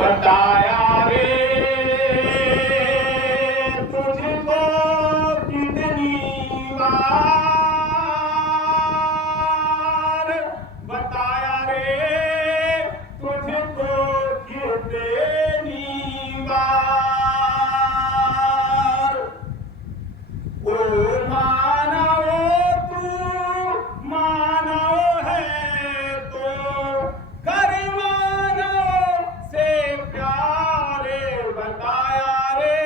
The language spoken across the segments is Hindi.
बताया रे तुझको कितनी बार, बताया रे तुझको कितनी बार। ओ मानव तू मानव है तो कर मानव से प्यारे, बताया रे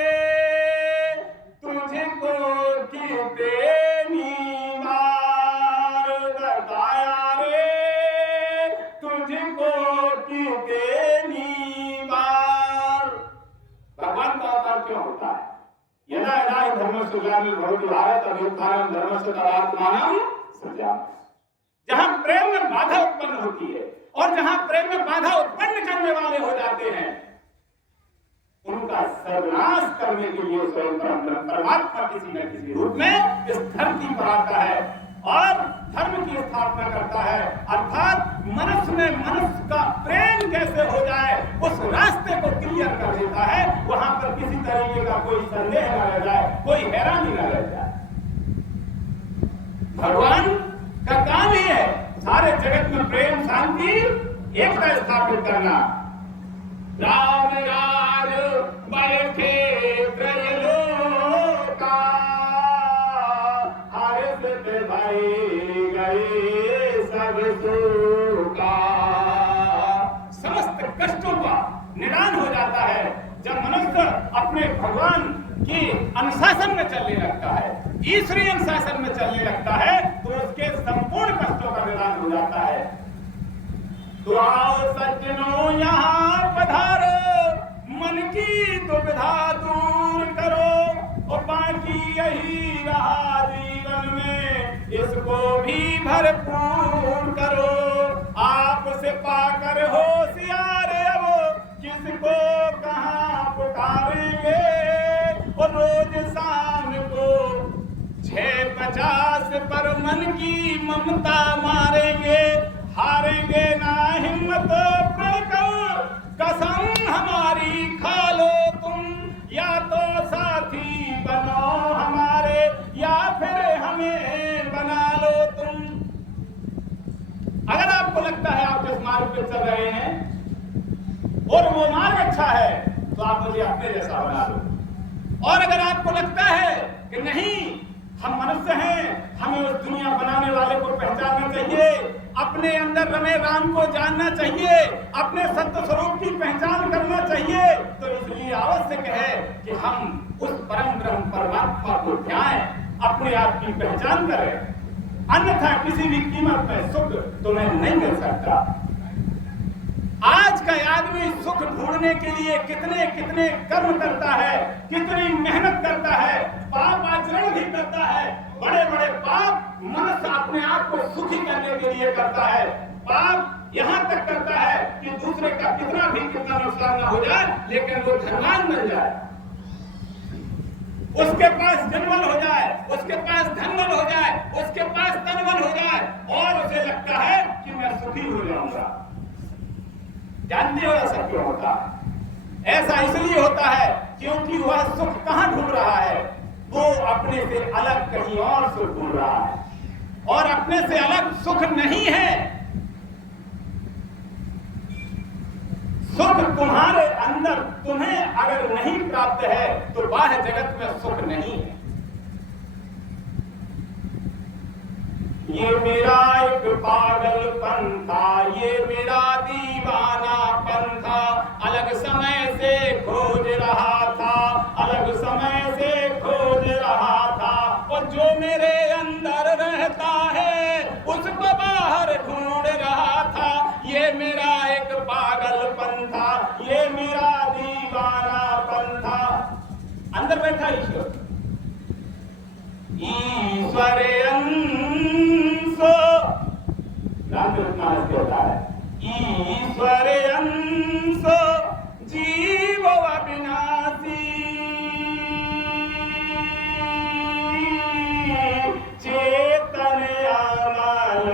तुझको कितनी बार, बताया रे तुझको कितनी बार। भगवान का अवतार क्यों होता है? यदा यदा हि धर्मस्य ग्लानिर्भवति भारत अभ्युत्थानं धर्मस्य तदात्मानं सृजामि। जहां प्रेम में बाधा उत्पन्न होती है और जहां प्रेम में बाधा उत्पन्न करने वाले हो जाते हैं, उनका सर्वनाश करने के लिए स्वयं परमात्मा किसी न किसी रूप में इस धरती पर आता है और धर्म की स्थापना करता है। अर्थात मनुष्य में मनुष्य का प्रेम कैसे हो जाए उस रास्ते को क्लियर कर देता है। वहां पर किसी तरीके का कोई संदेह न रह जाए, कोई हैरानी न रह जाए। भगवान का काम ही है सारे जगत में प्रेम, शांति, एकता स्थापित करना। राम राज बैठे त्रैलोका, हर्ष पे भई गए सब शोका। समस्त कष्टों का निदान हो जाता है जब मनुष्य अपने भगवान की अनुशासन में चलने लगता है, ईश्वरीय अनुशासन में चलने लगता है, तो उसके संपूर्ण कष्टों का निदान हो जाता है। तो आओ सज्जनों यहाँ पधारो, मन की दुविधा दूर करो और बाकी यही रहा जीवन में, इसको भी भरपूर करो। आपसे पाकर होशियार अब किसको कहाँ पुकारेंगे, और रोज शाम को 6:50 पर मन की ममता मारेंगे। हारेंगे ना हिम्मत पड़कर कसम हमारी खा लो तुम, या तो साथी बनो हमारे या फिर हमें बना लो तुम। अगर आपको लगता है आप जिस मार्ग पे चल रहे हैं और वो मार्ग अच्छा है तो आप मुझे अपने जैसा बना लो, और अगर आपको लगता है कि नहीं हम मनुष्य हैं, हमें उस दुनिया बनाने वाले को पहचानना चाहिए, अपने अंदर रमे राम को जानना चाहिए, अपने सत्य स्वरूप की पहचान करना चाहिए, तो इसलिए आवश्यक है कि हम उस परम ब्रह्म परमात्मा को ध्याएं, अपने आप की पहचान करें। अन्यथा किसी भी कीमत में सुख तुम्हें नहीं मिल सकता। आज का आदमी सुख ढूंढने के लिए कितने कितने कर्म करता है, कितनी मेहनत करता है, पाप आचरण भी करता है। बड़े बड़े पाप मनुष्य अपने आप को सुखी करने के लिए करता है। पाप यहाँ तक करता है कि दूसरे का कितना नुकसान न हो जाए, लेकिन वो धनवान बन जाए, उसके पास जनबल हो जाए, उसके पास धनबल हो जाए, उसके पास तनबल हो जाए, और उसे लगता है कि मैं सुखी हो जाऊंगा। जानते हो ऐसा क्यों होता है? ऐसा इसलिए होता है क्योंकि वह सुख कहां ढूंढ रहा है? वो अपने से अलग कहीं और सुख ढूंढ रहा है, और अपने से अलग सुख नहीं है। सुख तुम्हारे अंदर तुम्हें अगर नहीं प्राप्त है तो बाह्य जगत में सुख नहीं है। ये मेरा एक पागलपन था, ये मेरा दीवानापन था, अलग समय से खोज रहा था, अलग समय से खोज रहा था, और जो मेरे अंदर रहता है उसको बाहर ढूंढ रहा था। ये मेरा एक पागलपन था, ये मेरा दीवानापन था। अंदर बैठा ईश्वर, ईश्वर अंशो कहता है, ईश्वर अंशो जीव अविनाशी, चेतन अमल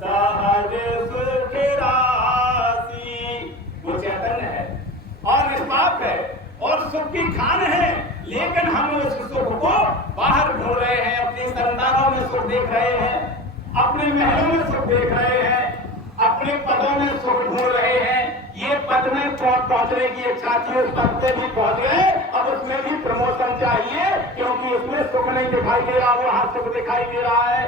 सहज सुख राशि। वो चैतन्य है, और निष्पाप है और सुख की खान है, लेकिन हम उस सुख को बाहर ढूंढ रहे हैं, अपनी संतानों में सुख देख रहे हैं, अपने महलों में सुख देख रहे हैं, अपने पदों में सुख ढूंढ रहे हैं। ये पद में पहुंचने की इच्छा थी, उस पद पे भी पहुंच गए, अब उसमें भी प्रमोशन चाहिए, क्योंकि उसमें सुख नहीं दिखाई दे रहा, वहां सुख दिखाई दे रहा है?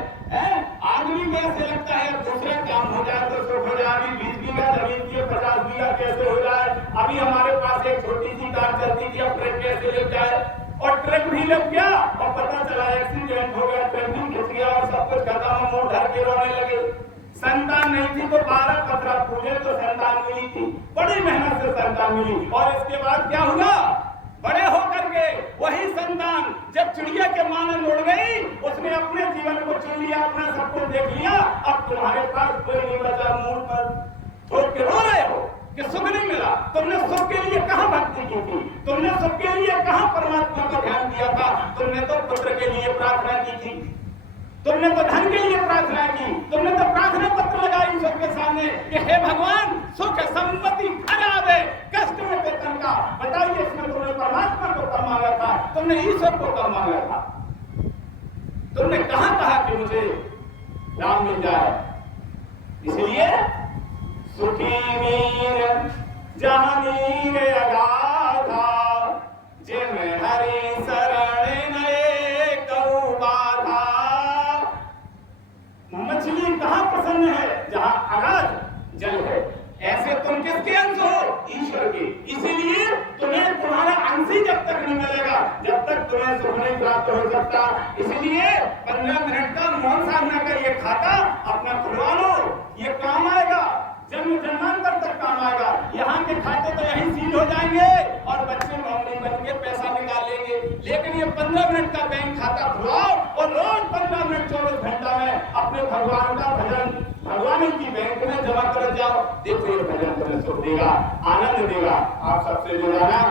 आदमी को ऐसे लगता है दूसरा काम हो जाए तो सुख हो जाए, अभी 20 बीघा जमीन की 50 बीघा कैसे हो जाए, अभी हमारे पास एक छोटी सी कार चलती थी, अब ट्रक कैसे लग जाए, और ट्रक भी लग गया और पता चला एक्सीडेंट हो गया, ट्रक भी घिस गया और सब कुछ खत्म, मुंह ढर के रोने लगे। संतान नहीं थी तो 12-15 पूजे तो संतान मिली थी, बड़ी मेहनत से संतान मिली, और इसके बाद क्या हुआ? बड़े होकर के वही संतान जब चिड़िया के मानन उड़ गई, उसने अपने जीवन को चुन लिया, अपना सब कुछ देख लिया, अब तुम्हारे पास कोई नहीं बचा, मुंह पर ठोक के रो रहे हो कि सुख नहीं मिला। तुमने सुख के लिए कहां भक्ति की थी? तुमने सुख के लिए कहां परमात्मा का ध्यान दिया था? तुमने तो पुत्र के लिए प्रार्थना की थी, तुमने तो धन के लिए प्रार्थना की, तुमने तो प्रार्थना पत्र लगाई ईश्वर के सामने कि हे भगवान सुख संपत्ति घर आवे, कष्ट में वेतन का। बताइए इसमें तुमने परमात्मा को कब मांगा था? तुमने ईश्वर को कब मांगा था? तुमने कहा कि मुझे राम मिल जाए? इसलिए सुखी मीर जहां मीर अगाधा, जिम हरि शरण नए कऊ बाधा। मछली कहां प्रसन्न है? जहां अगाध जल है। ऐसे तुम किसके अंश हो? ईश्वर के। इसीलिए तुम्हें तुम्हारा अंश ही जब तक नहीं मिलेगा, जब तक तुम्हें सुख नहीं प्राप्त हो सकता। इसीलिए 15 मिनट का मौन साधना का ये खाता अपना खुलवा लो, ये काम आएगा, जन्म जन्मांतर तक काम आएगा। यहाँ के खाते तो यहीं सील हो जाएंगे और बच्चे नौकरी बनेंगे, पैसा निकाल लेंगे, लेकिन ये 15 मिनट का बैंक खाता खुलाओ और रोज 15 मिनट 24 घंटा में अपने भगवान का भजन भगवान की बैंक में जमा कर जाओ। देखो ये भजन तुम्हें सुख देगा, आनंद देगा। आप सबसे जुड़ाना